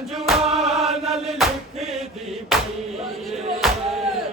हंजुआ नल लिखदी पई कुरान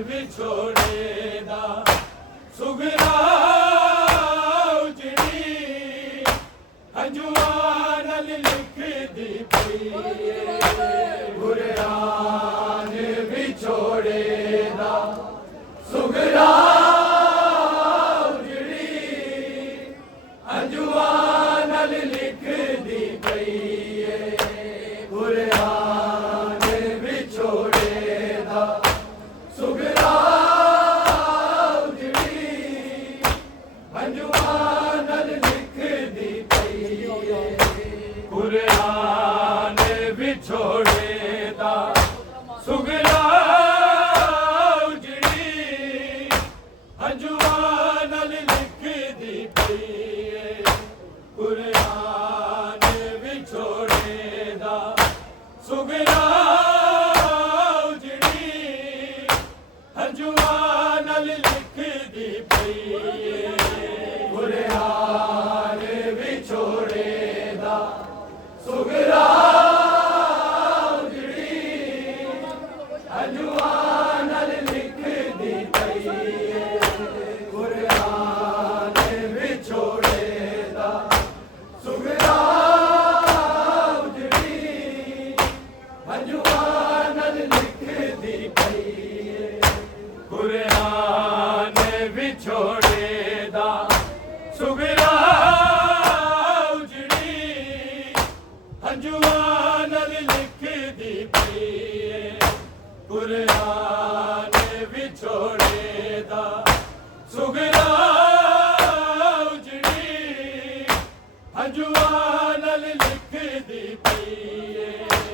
विछोड़े दा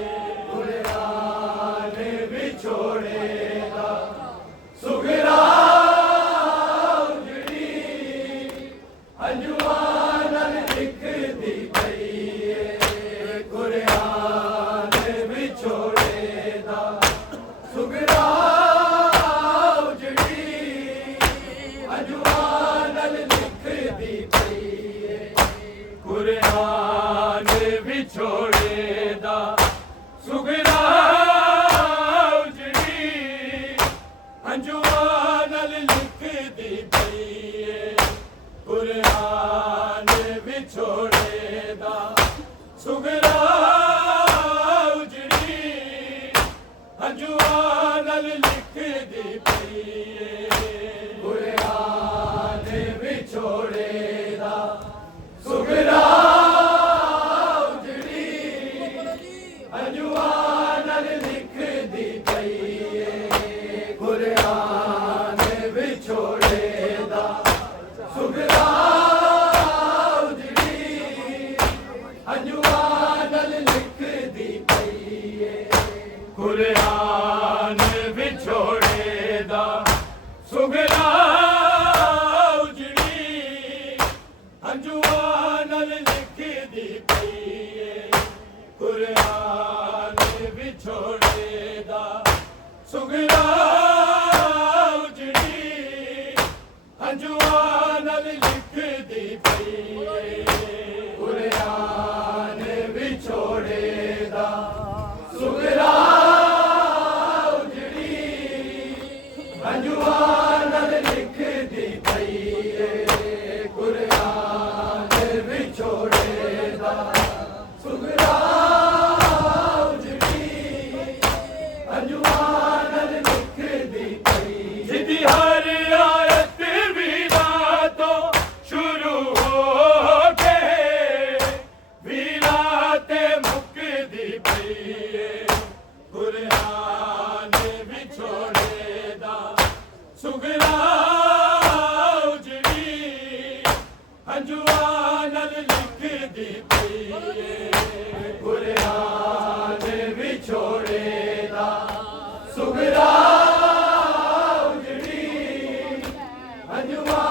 सुगरा सुगरा उजड़ी हंजुआ नल लिख दी पई कुरान विछोड़े दा सुगरा उजड़ी हंजुआ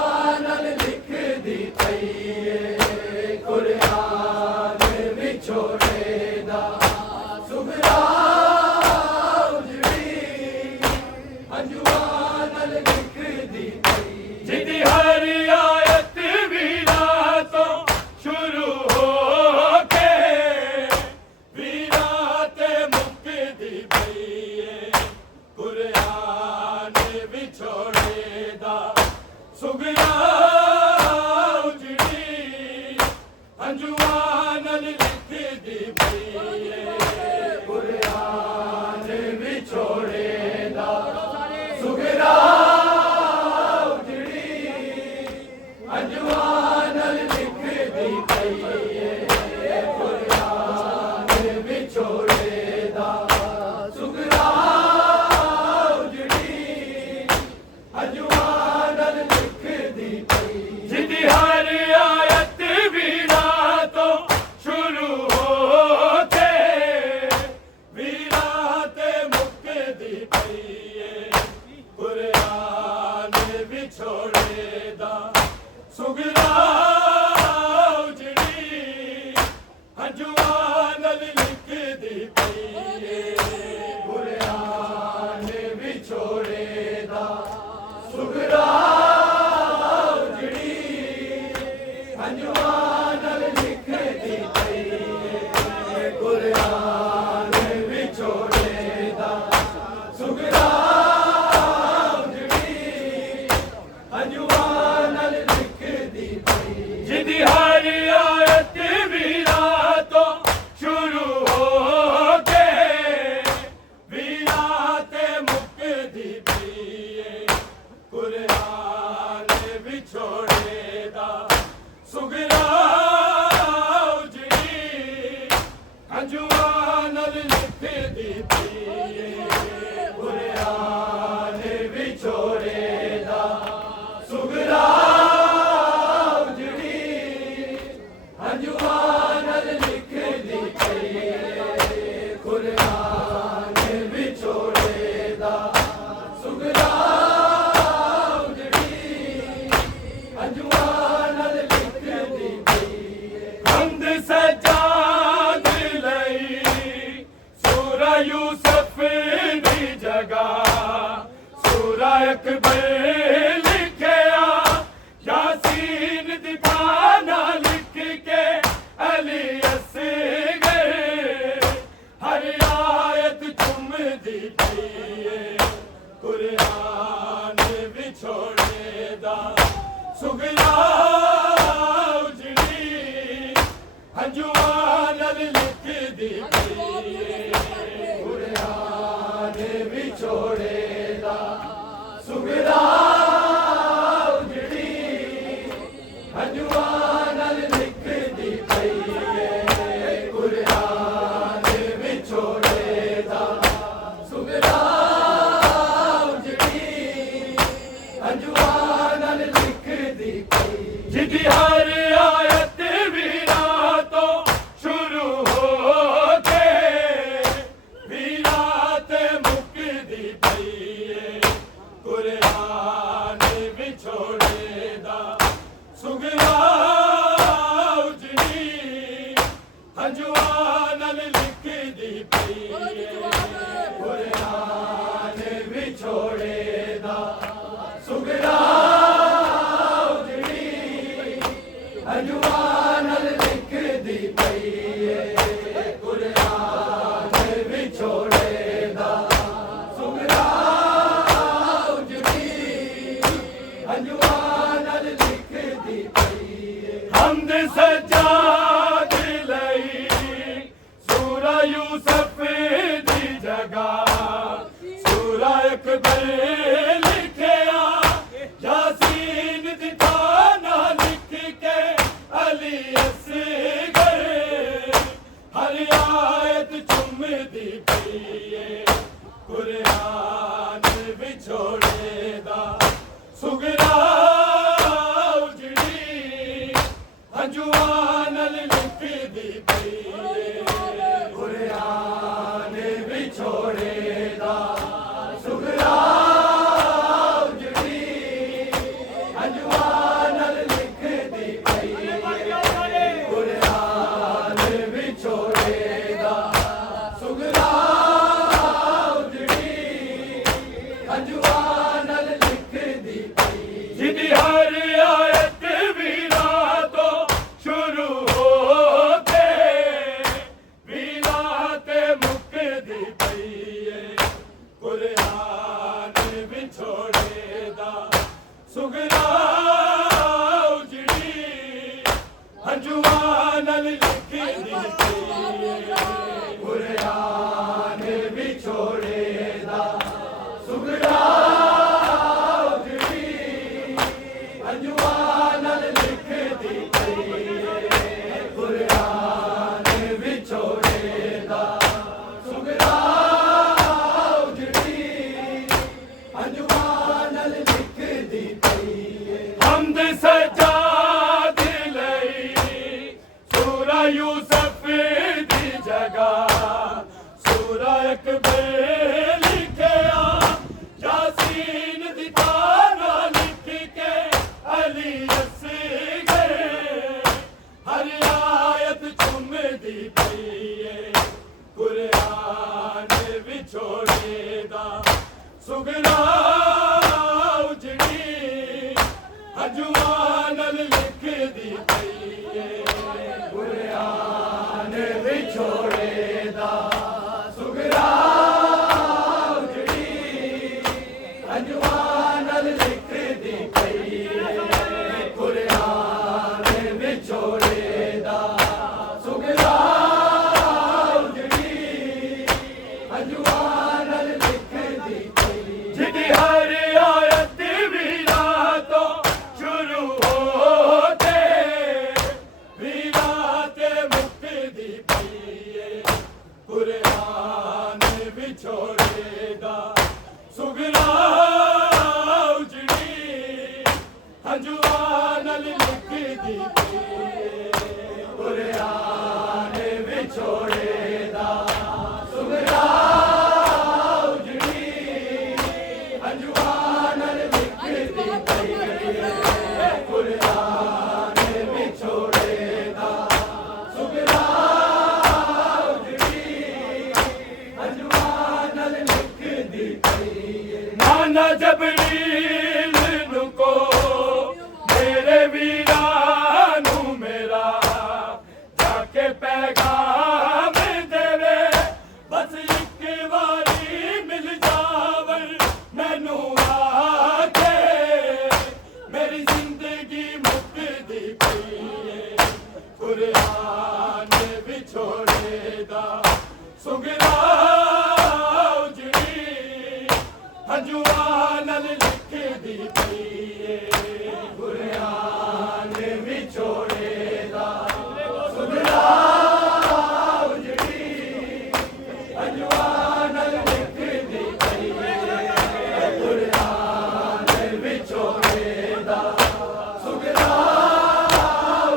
नल लिख दी पई कुरान विछोड़े दा सुगरा उजड़ी हंजुआ नल लिख दी पई जिदी हर आयत वीरा तो शुरू हो के वीरा ते मुकदी पई कुरान विछोड़े दा सुगरा उजड़ी हंजुआ नल लिख दी पई कुरान विछोड़े दा सुगरा उजड़ी हंजुआ नल लिख दी पई कुरान विछोड़े दा सुगरा उजड़ी हंजुआ नल लिख दी पई जिदी हर आयत वीरा तो शुरू हो के वीरा ते मुकदी पई कुरान विछोड़े दा सुगरा उजड़ी हंजुआ नल लिख दी पई कुरान विछोड़े दा सुगरा उजड़ी हंजुआ नल लिख दी पई कुरान विछोड़े दा सुगरा उजड़ी हंजुआ नल लिख दी पई जिदी हर आयत वीरा तो शुरू हो के वीरा ते मुकदी पई कुरान विछोड़े दा सुगरा उजड़ी हंजुआ नल लिख दी पई कुरान विछोड़े दा सुगरा उजड़ी हंजुआ नल लिख दी पई कुरान विछोड़े दा सुगरा उजड़ी हंजुआ नल लिख दी पई हमद सजाद लई सूरा यूसुफ दी जगह सूरा अकबर लिखया यासीन दी थाना लिख के अली असगर हर आयत चुमदी पई कुरान विछोड़े दा सुगरा उजड़ी हंजुआ नल लिख दी पई कुरान विछोड़े दा सुगरा उजड़ी हंजुआ नल लिख दी पई कुरान विछोड़े दा सुगरा उजड़ी हंजुआ नल लिख दी पई जिदी हर आयत वीरा तो शुरू हो के वीरा ते मुकदी पई कुरान विछोड़े दा सुगरा उजड़ी हंजुआ नल लिख दी पई कुरान विछोड़े दा सुगरा उजड़ी हंजुआ नल लिख दी पई कुरान विछोड़े दा सुगरा उजड़ी हंजुआ नल लिख दी पई हमद सजाद लई सूरा यूसुफ दी जगह सूरा अकबर लिखया यासीन दी थाना लिख के अली असगर हर आयत चुमदी पई कुरान विछोड़े दा सुगरा उजड़ी हंजुआ नल लिखदी पई कुरान विछोड़े दा सुगरा उजड़ी हंजुआ नल लिखदी पई कुरान विछोड़े दा सुगरा उजड़ी हंजुआ नल लिखदी पई जिदी हर आयत वीरा तो शुरू होते वीरा ते मुकदी पई कुरान विछोड़े दा सुगरा उजड़ी हंजुआ नल लिखदी पई कुरान विछोड़े दा सुगरा उजड़ी हंजुआ नल लिखदी पई कुरान विछोड़े दा सुगरा उजड़ी हंजुआ नल लिखदी पई हमद सजाद लई सूरा यूसुफ दी जगह सूरा अकबर लिखिया यासीन दी तारा लिख के अली असगर हर आयत चुमदी पई कुरान विछोड़े दा सुगरा उजड़ी हंजुआ नल लिखदी पई कुरान विछोड़े दा सुगरा उजड़ी हंजुआ नल लिखदी पई कुरान विछोड़े दा सुगरा उजड़ी हंजुआ नल लिखदी पई जिदी हर आयत वीरा तो शुरू होते वीरा ते मुकदी पई कुरान विछोड़े दा सुगरा उजड़ी हंजुआ नल लिखदी पई कुरान विछोड़े दा सुगरा उजड़ी हंजुआ नल लिखदी पई कुरान विछोड़े दा सुगरा उजड़ी हंजुआ नल लिखदी पई नाना जबरील नुको मेरे वीरा नू मेरा जाके पैगाम देवे बस एक वारी मिल जावन मैनू आके मेरी जिंदगी मुकदी पई कुरान विछोड़े दा सुगरा उजड़ी हंजुआ नल लिखदी पई कुरान विछोड़े दा सुगरा उजड़ी हंजुआ नल लिखदी पई कुरान विछोड़े दा सुगरा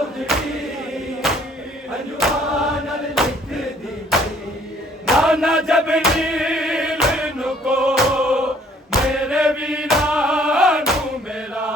उजड़ी हंजुआ नल लिखदी पई नाना जबरील नुको मेरे वीरा नू मेरा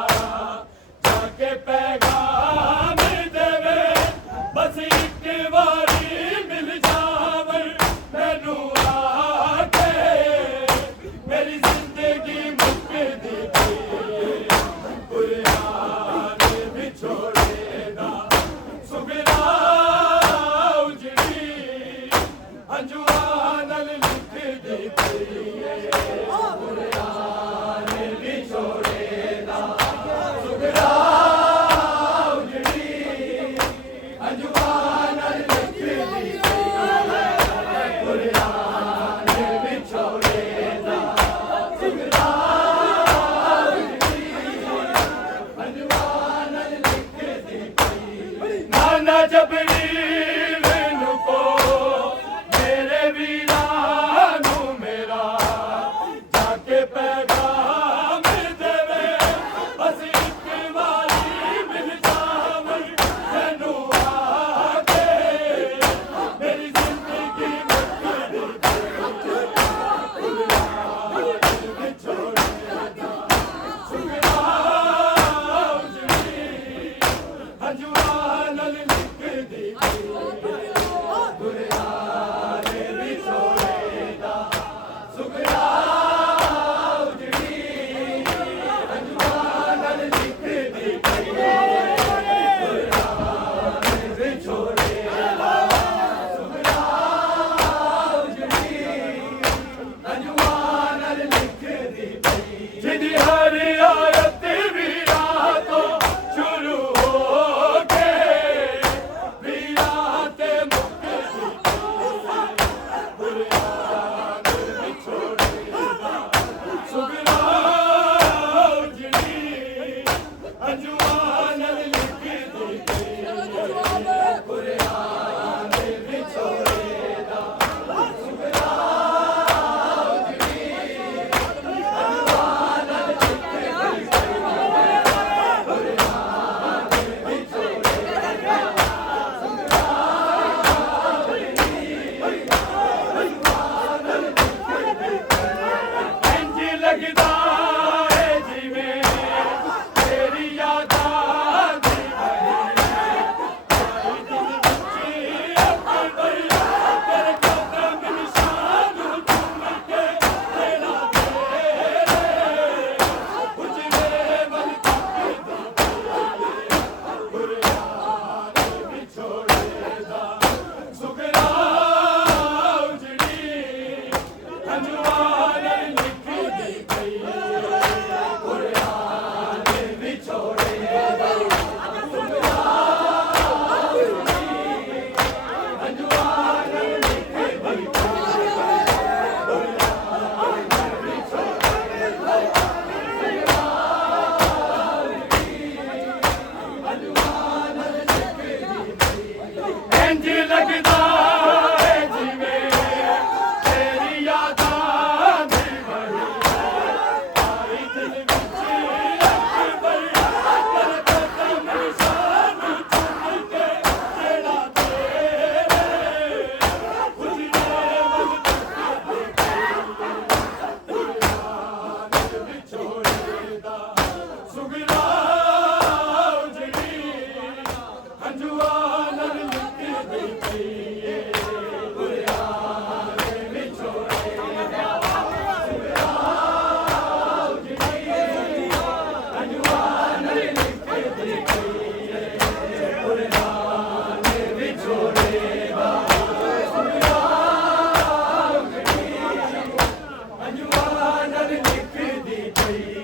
पई